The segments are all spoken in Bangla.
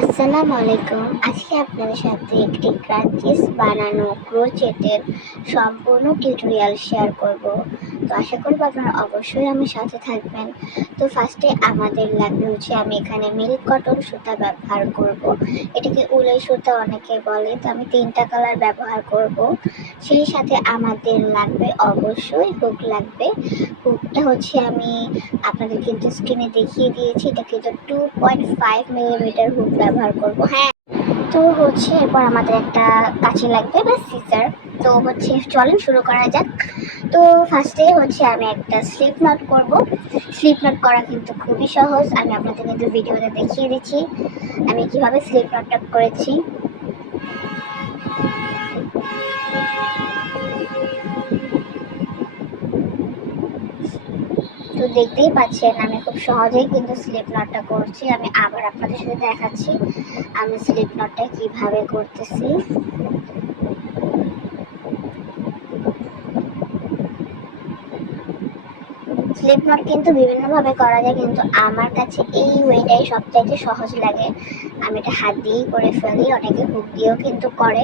আসসালামু আলাইকুম। আজকে আপনাদের সাথে একটি ক্রাঞ্চিস বানানো ক্রোচেটের সম্পূর্ণ টিউটোরিয়াল শেয়ার করব। তো আশা করব আপনারা অবশ্যই আমার সাথে থাকবেন। তো ফার্স্টে আমাদের লাগবে হচ্ছে আমি এখানে মিল্ক কটন সুতা ব্যবহার করব। এটাকে উলের সুতা অনেকে বলে, তো আমি 3টা কালার ব্যবহার করব। সেই সাথে আমাদের লাগবে অবশ্যই হুক লাগবে। হুকটা হচ্ছে আমি আপনাদের কিন্তু স্ক্রিনে দেখিয়ে দিয়েছি, এটা কিন্তু 2.5 মিলিমিটার হুক ব্যবহার করব। হ্যাঁ, তো হচ্ছে এরপর আমাদের একটা কাঁচি লাগবে বা সিজার। তো হচ্ছে চলেন শুরু করা যাক। তো ফার্স্টে হচ্ছে আমি একটা স্লিপ নট করব। স্লিপ নট করা কিন্তু খুবই সহজ, আমি আপনাদের কিন্তু ভিডিওতে দেখিয়ে দিচ্ছি আমি কিভাবে স্লিপ নটটা করেছি। তো দেখতেই পাচ্ছেন আমি খুব সহজেই কিন্তু স্লিপ নটটা করছি। আমি আবার আপনাদের সাথে দেখাচ্ছি আমি স্লিপ নটটা কিভাবে করতেছি। স্লিপ নট কিন্তু বিভিন্নভাবে করা যায়, কিন্তু আমার কাছে এই ওয়েটাই সবচাইতে সহজ লাগে। আমি এটা হাত দিয়েই করে ফেলি, অনেকে হুক দিয়েও কিন্তু করে।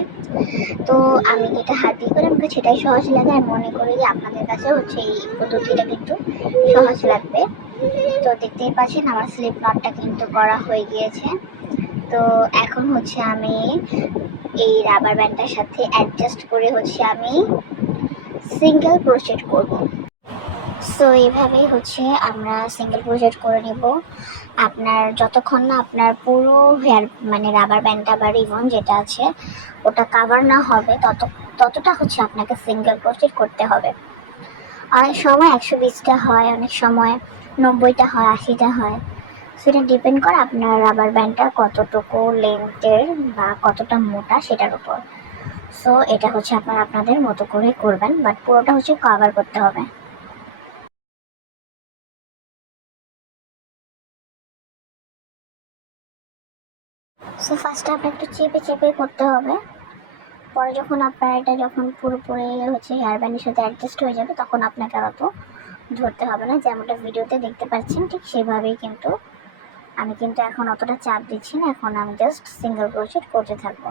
তো আমি যেটা হাত দিয়ে করে আমাকে সেটাই সহজ লাগে। আমি মনে করি যে আপনাদের কাছে হচ্ছে এই পদ্ধতিটা কিন্তু সহজ লাগবে। তো দেখতেই পাচ্ছেন আমার স্লিপ নটটা কিন্তু করা হয়ে গিয়েছে। তো এখন হচ্ছে আমি এই রাবার ব্যান্ডটার সাথে অ্যাডজাস্ট করে হচ্ছে আমি সিঙ্গেল ক্রোশেট করব। সো এইভাবেই হচ্ছে আমরা সিঙ্গেল ক্রোশেট করে নিব। আপনার যতক্ষণ না আপনার পুরো হেয়ার মানে রাবার ব্যান্ডটা বা রিবন যেটা আছে ওটা কাভার না হবে ততটা হচ্ছে আপনাকে সিঙ্গেল ক্রোশেট করতে হবে। অনেক সময় 120টা হয়, অনেক সময় 90টা হয়, 80টা হয়। সেটা ডিপেন্ড করে আপনার রাবার ব্যান্ডটা কতটুকু লেন্থের বা কতটা মোটা সেটার উপর। সো এটা হচ্ছে আপনারা আপনাদের মতো করে করবেন, বাট পুরোটা হচ্ছে কভার করতে হবে। সো ফার্স্টে আপনার একটু চেপে চেপে করতে হবে। পরে যখন আপনার এটা যখন পুরোপুরি হচ্ছে হেয়ার ব্যান্ডের সাথে অ্যাডজাস্ট হয়ে যাবে তখন আপনাকে আর অত ধরতে হবে না। যেমনটা ভিডিওতে দেখতে পাচ্ছেন ঠিক সেভাবেই কিন্তু আমি কিন্তু এখন অতটা চাপ দিচ্ছি না, এখন আমি জাস্ট সিঙ্গেল ক্রোশেট করতে থাকবো।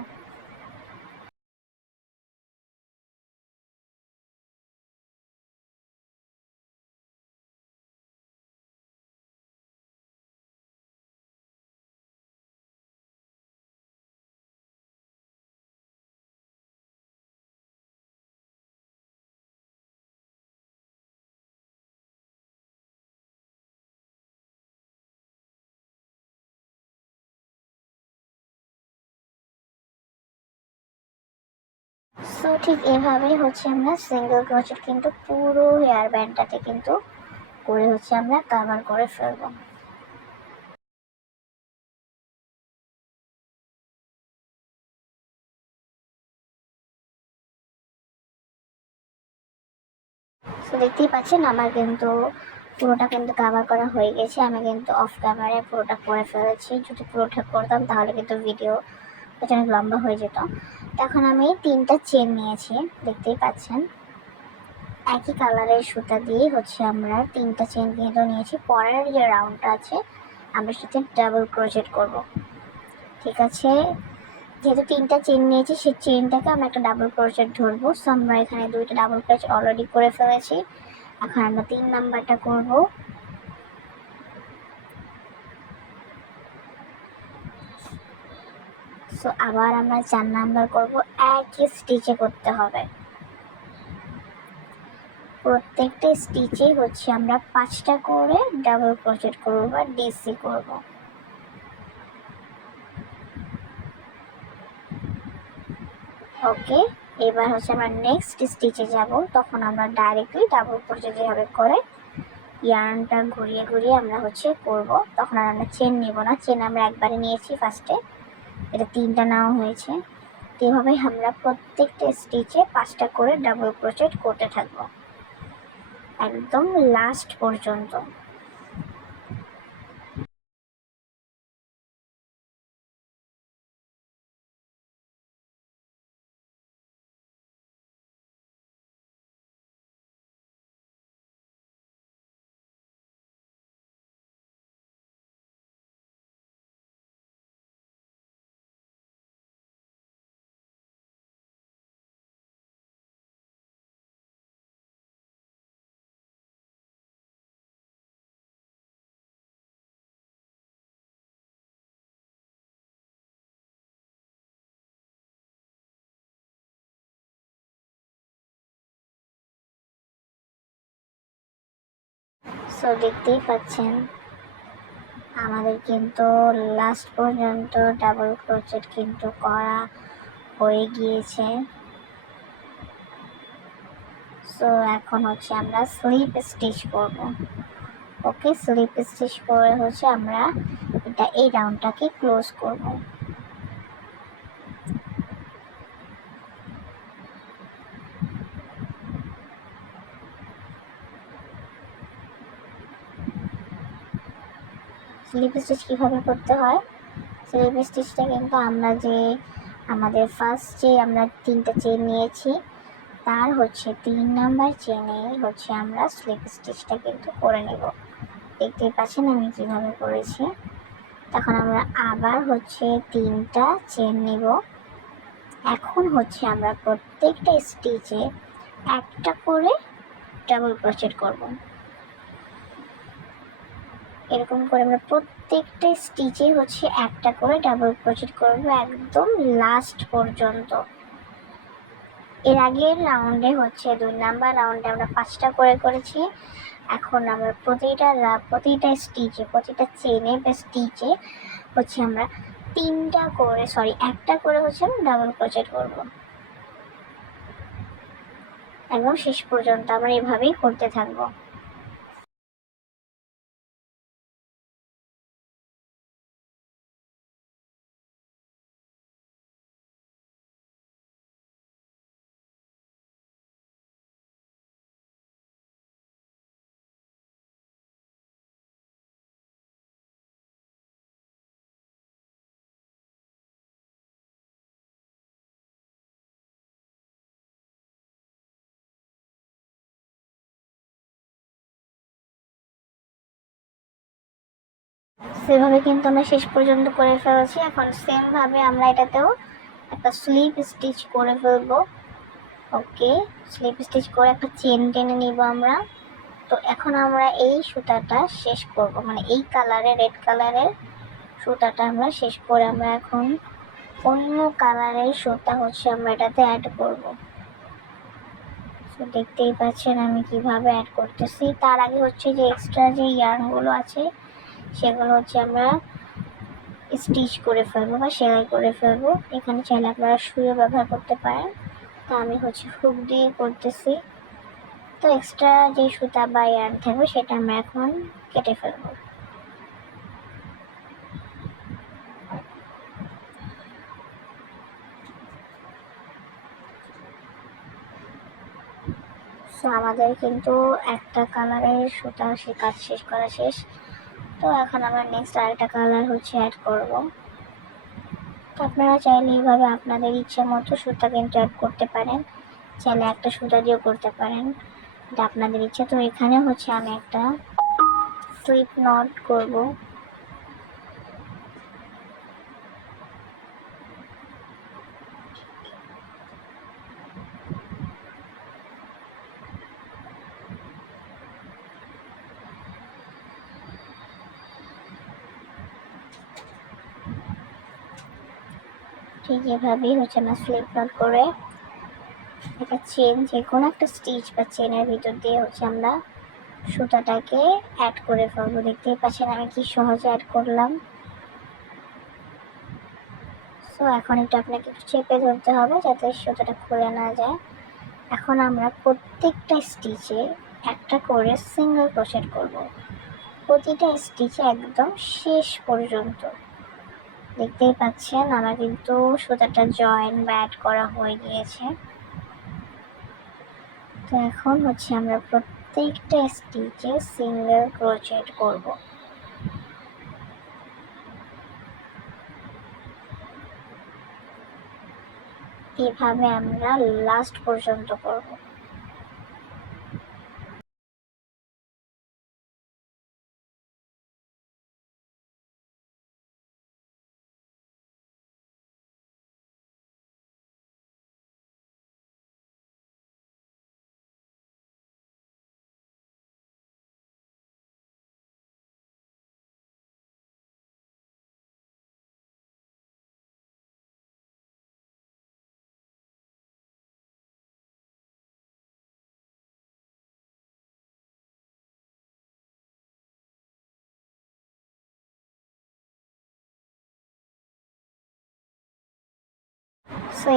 সো ঠিক এভাবেই হচ্ছে আমরা সিঙ্গেল ক্রোশেট কিন্তু পুরো হেয়ার ব্যান্ডটাতে কিন্তু করে হচ্ছে আমরা কভার করে ফেলবো। তো দেখতেই পাচ্ছেন আমার কিন্তু পুরোটা কিন্তু কভার করা হয়ে গেছে। আমি কিন্তু অফ ক্যামেরায় পুরোটা করে ফেলেছি। যদি পুরোটা করতাম তাহলে কিন্তু ভিডিও অনেক লম্বা হয়ে যেত। এখন আমি 3টা চেন নিয়েছি, দেখতেই পাচ্ছেন। একই কালারের সুতা দিয়ে হচ্ছে আমরা 3টা চেন কিন্তু নিয়েছি। পরের যে রাউন্ডটা আছে আমরা সাথে ডাবল ক্রোশেট করব। ঠিক আছে, যেহেতু 3টা চেন নিয়েছি সেই চেনটাকে আমরা একটা ডাবল ক্রোশেট ধরবো। সো আমরা এখানে 2টা ডাবল ক্রোশেট অলরেডি করে ফেলেছি। এখন আমরা 3 নাম্বারটা করব। সো আবার আমরা 4 নাম্বার করব। একই স্টিচে করতে হবে, প্রত্যেকটা স্টিচে হচ্ছে আমরা 5টা করে ডাবল ক্রোশেট করব বা ডিসি করব। ওকে, এবার হচ্ছে আমরা নেক্সট স্টিচে যাব। তখন আমরা ডাইরেক্টলি ডাবল ক্রোশেট যেভাবে করে ইয়ার্নটা ঘুরিয়ে ঘুরিয়ে আমরা হচ্ছে করব। তখন আর আমরা চেন নিব না, চেন আমরা একবারে নিয়েছি ফার্স্টে, এটা 3টা নেওয়া হয়েছে। তো এভাবেই আমরা প্রত্যেকটা স্টিচে 5টা করে ডাবল ক্রোশেট করতে থাকবো একদম লাস্ট পর্যন্ত। সো দেখতেই পাচ্ছেন আমাদের কিন্তু লাস্ট পর্যন্ত ডাবল ক্রোচেট কিন্তু করা হয়ে গিয়েছে। সো এখন হচ্ছে আমরা স্লিপ স্টিচ করব। ওকে, স্লিপ স্টিচ করে হচ্ছে আমরা এই রাউন্ডটাকে ক্লোজ করব। স্লিপ স্টিচ কীভাবে করতে হয়, স্লিপ স্টিচটা কিন্তু আমরা আমাদের ফার্স্ট যে আমরা 3টা চেন নিয়েছি তার হচ্ছে 3 নাম্বার চেনে হচ্ছে আমরা স্লিপ স্টিচটা কিন্তু করে নেব। দেখতেই পাচ্ছেন আমি কিভাবে করেছি। তখন আমরা আবার হচ্ছে 3টা চেন নিব। এখন হচ্ছে আমরা প্রত্যেকটা স্টিচে একটা করে ডাবল ক্রোচেট করব। এরকম করে আমরা প্রত্যেকটা স্টিচে হচ্ছে একটা করে ডাবল ক্রোচেট করব একদম লাস্ট পর্যন্ত। এর আগের রাউন্ডে হচ্ছে 2 নাম্বার রাউন্ডে আমরা 5টা করে করেছি। এখন আমরা প্রতিটা স্টিচে, প্রতিটা চেনে বা স্টিচে হচ্ছে আমরা একটা করে হচ্ছে আমরা ডাবল ক্রোচেট করব। একদম শেষ পর্যন্ত আমরা এভাবেই করতে থাকবো। সেভাবে কিন্তু আমরা শেষ পর্যন্ত করে ফেলছি। এখন সেম ভাবে আমরা এটাতেও একটা স্লিপ স্টিচ করে ফেলবো। ওকে, স্লিপ স্টিচ করে একটা চেন টেনে নিব আমরা। তো এখন আমরা এই সুতাটা শেষ করব, মানে এই রেড কালারের সুতাটা আমরা শেষ করে আমরা এখন অন্য কালারের সুতা হচ্ছে আমরা এটাতে অ্যাড করব। তো দেখতেই পাচ্ছেন আমি কিভাবে অ্যাড করতেছি। তার আগে হচ্ছে যে এক্সট্রা যে ইয়ার্নগুলো আছে সেগুলো হচ্ছে আমরা স্টিচ করে ফেলবো বা সেলাই করে ফেলবো। এখানে চাইলে আপনারা সুইও ব্যবহার করতে পারেন, তো আমি হচ্ছে হুক দিয়ে করতেছি। তো এক্সট্রা যে সুতা বা ইয়ার্ন থাকবে সেটা আমরা এখন কেটে ফেলবো। সো আমাদের কিন্তু একটা কালারের সুতা কাজ শেষ করা শেষ। তো এখন আমরা নেক্সট আরেকটা কালার হচ্ছে অ্যাড করব। তো আপনারা চাইলে এইভাবে আপনাদের ইচ্ছে মতো সুতা কিন্তু অ্যাড করতে পারেন, চাইলে একটা সুতা দিয়েও করতে পারেন, এটা আপনাদের ইচ্ছে। তো এখানে হচ্ছে আমি একটা স্লিপ নট করব। ঠিক এভাবেই হচ্ছে আমরা স্লিপ নট করে একটা চেন, যে কোনো একটা স্টিচ বা চেনের ভিতর দিয়ে হচ্ছে আমরা সুতাটাকে অ্যাড করে ফেলবো। দেখতেই পাচ্ছেন আমি কি সহজে অ্যাড করলাম। সো এখন একটু আপনাকে একটু চেপে ধরতে হবে যাতে সুতাটা খুলে না যায়। এখন আমরা প্রত্যেকটা স্টিচে একটা করে সিঙ্গেল ক্রোশেট করব, প্রতিটা স্টিচে একদম শেষ পর্যন্ত। দেখতেই পাচ্ছেন আমার কিন্তু সুতাটা জয়েন বা অ্যাড করা হয়ে গিয়েছে। তো এখন হচ্ছে আমরা প্রত্যেকটা স্টিচে সিঙ্গেল ক্রোশেট করব। এভাবে আমরা লাস্ট পর্যন্ত করব।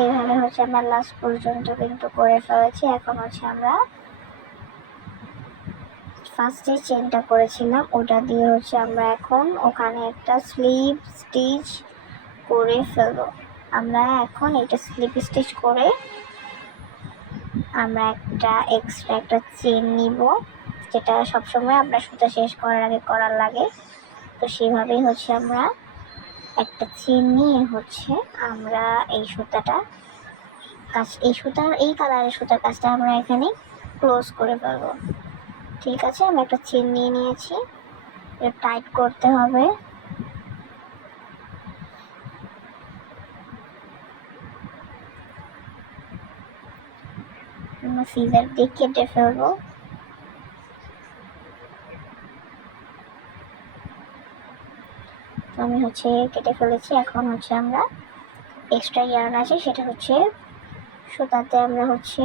এইভাবে হচ্ছে আমরা লাস্ট পর্যন্ত কিন্তু করে ফেলেছি। এখন হচ্ছে আমরা ফার্স্টে চেনটা করেছিলাম ওটা দিয়ে হচ্ছে আমরা এখন ওখানে একটা স্লিপ স্টিচ করে ফেলবো। আমরা এখন এটা স্লিপ স্টিচ করে আমরা একটা এক্সট্রা একটা চেন নিব, যেটা সবসময় আমরা সুতা শেষ করার আগে করার লাগে। তো সেভাবেই হচ্ছে আমরা একটা চেন নিয়ে হচ্ছে আমরা এই সুতাটা এই কালারের সুতার কাজটা আমরা এখানে ক্লোজ করে ফেলবো। ঠিক আছে, আমরা একটা চেন নিয়ে নিয়েছি, এটা টাইট করতে হবে। আমরা সিজার দিয়ে কেটে ফেলবো। তো আমি হচ্ছে কেটে ফেলেছি। এখন হচ্ছে আমরা এক্সট্রা ইয়ার্ন আছে সেটা হচ্ছে সুতাতে আমরা হচ্ছে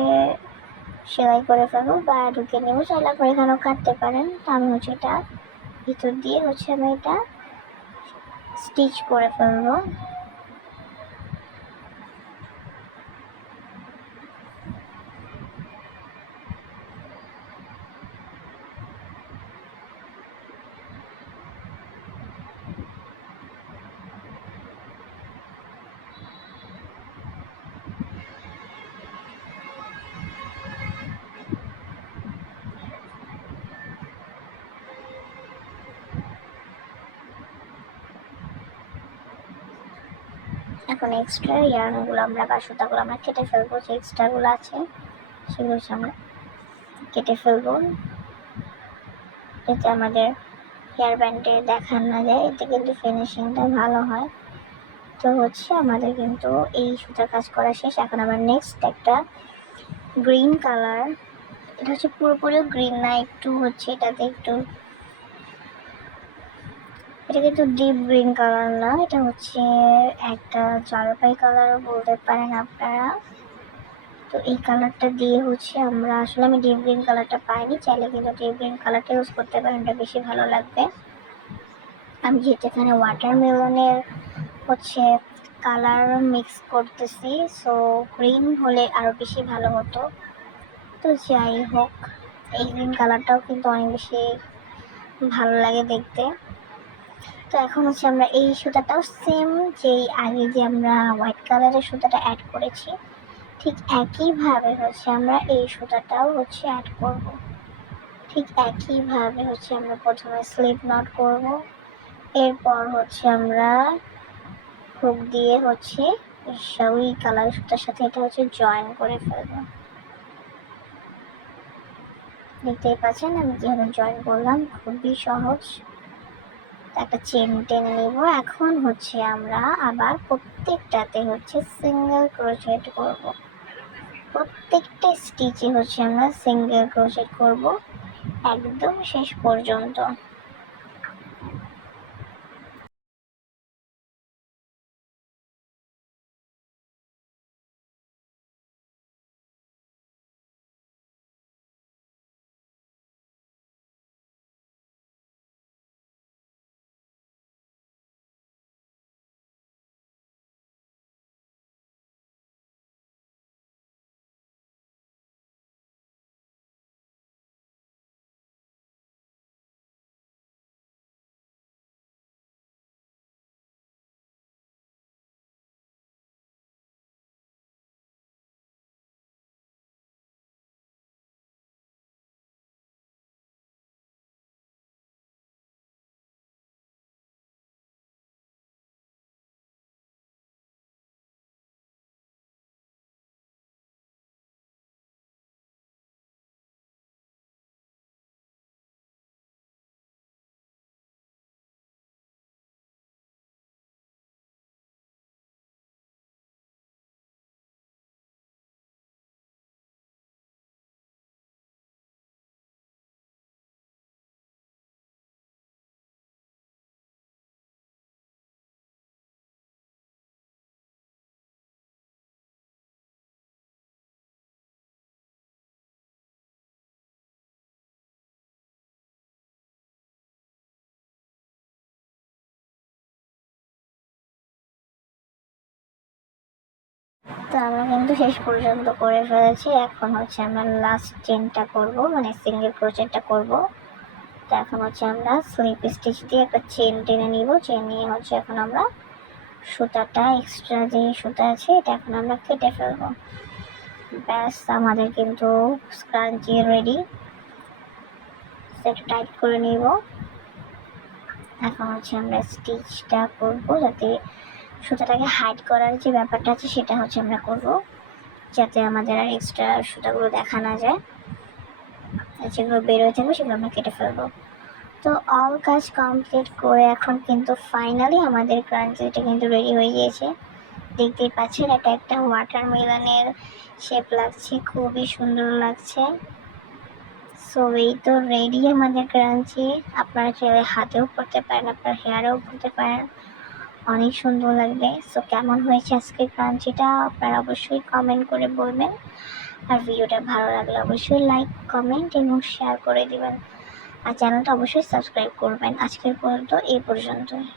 সেলাই করে ফেলবো বা ঢুকে নেবো, চাইলে আপনারা এখানেও কাটতে পারেন। তো আমি হচ্ছে এটা ভিতর দিয়ে হচ্ছে আমি এটা স্টিচ করে ফেলবো। এখন এক্সট্রা ইয়ার্নগুলো আমরা বা সুতাগুলো আমরা কেটে ফেলবো, যে এক্সট্রাগুলো আছে সেগুলো হচ্ছে আমরা কেটে ফেলবো, যাতে আমাদের হেয়ার ব্যান্ডে দেখা না যায়, এতে কিন্তু ফিনিশিংটা ভালো হয়। তো হচ্ছে আমাদের কিন্তু এই সুতার কাজ করা শেষ। এখন আমার নেক্সট একটা গ্রিন কালার, এটা হচ্ছে পুরোপুরি গ্রিন না, একটু হচ্ছে এটাতে একটু, এটা কিন্তু ডিপ গ্রিন কালার না, এটা হচ্ছে একটা জলপাই কালারও বলতে পারেন আপনারা। তো এই কালারটা দিয়ে হচ্ছে আমরা আসলে আমি ডিপ গ্রিন কালারটা পাইনি, চাইলে কিন্তু ডিপ গ্রিন কালারটা ইউজ করতে পারেন, এটা বেশি ভালো লাগবে। আমি যেহেতু এখানে ওয়াটারমেলনের হচ্ছে কালার মিক্স করতেছি, সো গ্রিন হলে আরও বেশি ভালো হতো। তো যাই হোক, এই গ্রিন কালারটাও কিন্তু অনেক বেশি ভালো লাগে দেখতে। তো এখন হচ্ছে আমরা এই সুতাটাও সেম, যেই আগে যে আমরা হোয়াইট কালারের সুতাটা অ্যাড করেছি ঠিক একইভাবে হচ্ছে আমরা এই সুতাটাও হচ্ছে অ্যাড করব। ঠিক একইভাবে হচ্ছে আমরা প্রথমে স্লিপ নট করব, এরপর হচ্ছে আমরা হুক দিয়ে হচ্ছে ওই কালার সুতার সাথে এটা হচ্ছে জয়েন করে ফেলবো। দেখতেই পাচ্ছেন আমি যেভাবে জয়েন করলাম, খুবই সহজ। একটা চেন টেনে নিব। এখন হচ্ছে আমরা আবার প্রত্যেকটাতে হচ্ছে সিঙ্গেল ক্রোশেট করব, প্রত্যেকটা স্টিচে হচ্ছে আমরা সিঙ্গেল ক্রোশেট করব একদম শেষ পর্যন্ত। আমরা কিন্তু শেষ পর্যন্ত করে ফেলেছি। এখন হচ্ছে আমরা লাস্ট চেনটা করব, মানে সিঙ্গেল ক্রোচেটটা করব। তো এখন হচ্ছে আমরা স্লিপ স্টিচ দিয়ে একটা চেন টেনে নিব। চেন নিয়ে হচ্ছে এখন আমরা সুতাটা, এক্সট্রা যে সুতা আছে এটা এখন আমরা কেটে ফেলবো। ব্যাস, আমাদের কিন্তু স্ক্রাঞ্চি রেডি। সেটা টাইট করে নিব। এখন হচ্ছে আমরা স্টিচটা করব, যাতে সুতাটাকে হাইড করার যে ব্যাপারটা আছে সেটা হচ্ছে আমরা করব, যাতে আমাদের আর এক্সট্রা সুতাগুলো দেখা না যায়। যেগুলো বেরোয় থাকবে সেগুলো আমরা কেটে ফেলবো। তো অল কাজ কমপ্লিট করে এখন কিন্তু ফাইনালি আমাদের ক্রাঞ্চিটা কিন্তু রেডি হয়ে গিয়েছে। দেখতেই পাচ্ছেন এটা একটা ওয়াটারমেলনের শেপ লাগছে, খুবই সুন্দর লাগছে। সো এই তো রেডি আমাদের ক্রাঞ্চি। আপনারা চাইলে হাতেও পরতে পারেন, আপনার হেয়ারেও পরতে পারেন, অনেক সুন্দর লাগবে। সো কেমন হয়েছে আজকের ক্রাঞ্চিটা আপনারা অবশ্যই কমেন্ট করে বলবেন। আর ভিডিওটা ভালো লাগলে অবশ্যই লাইক, কমেন্ট এবং শেয়ার করে দিবেন। আর চ্যানেলটা অবশ্যই সাবস্ক্রাইব করবেন। আজকের পর্যন্ত এই পর্যন্তই।